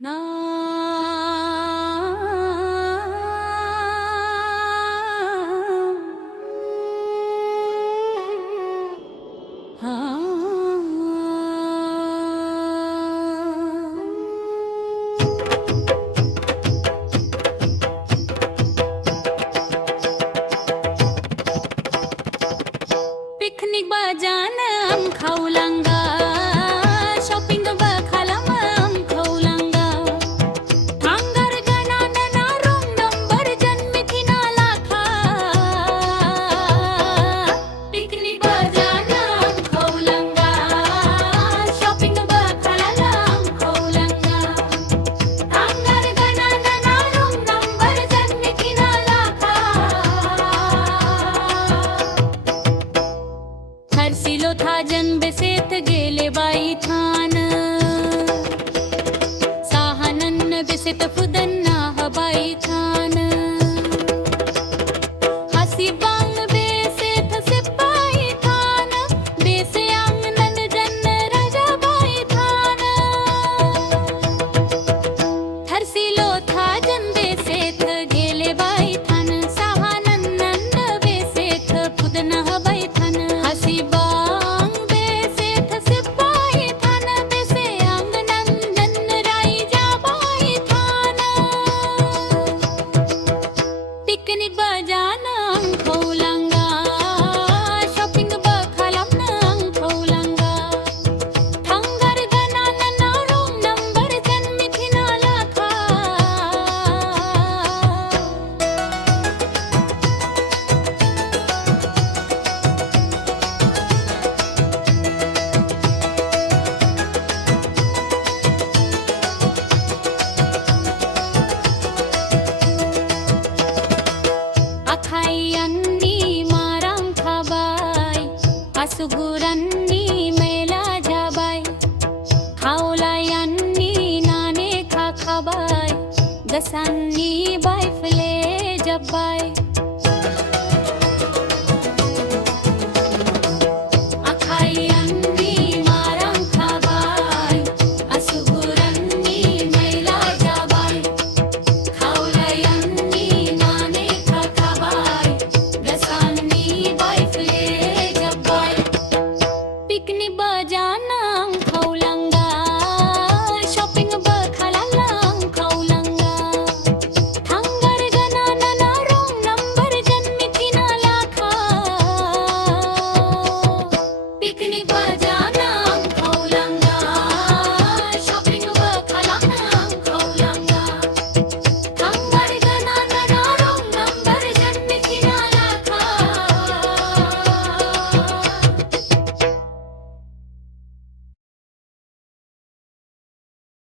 ना पिकनिक बजान हम खाऊलांगा शॉपिंग बखालम हम खाऊलांगा थांगार गणानना room number जन्मिथी नाला खा पिकनिक बजान हम खाऊलांगा शॉपिंग बखालम हम खाऊलांगा थांगार गणानना रूम नंबर जन्मिथी नाला खा हरसिलो था जन बेसेत गेले बाई थान साहनन बेसेत फुदन्ना हबाई थान हसी बांग बेसेत सिपाई थान बेसे आंगनन जन राजा बाई थान हरसिलो था जन बेसेत गेले बाई थान साहनन बेसेत फुदन्ना हबाई थान हसी पिकनिक बजाना हम खाऊलांगा शॉपिंग बखालम हम खाऊलांगा थांगार गणानना रूम नंबर जन्मिथी नाला खा अखाई माराम खाबाय असुगुरन्नी मेला जाबाय खावलायांनी नाने खा खाबाय गसांनी बायफले जब्बाय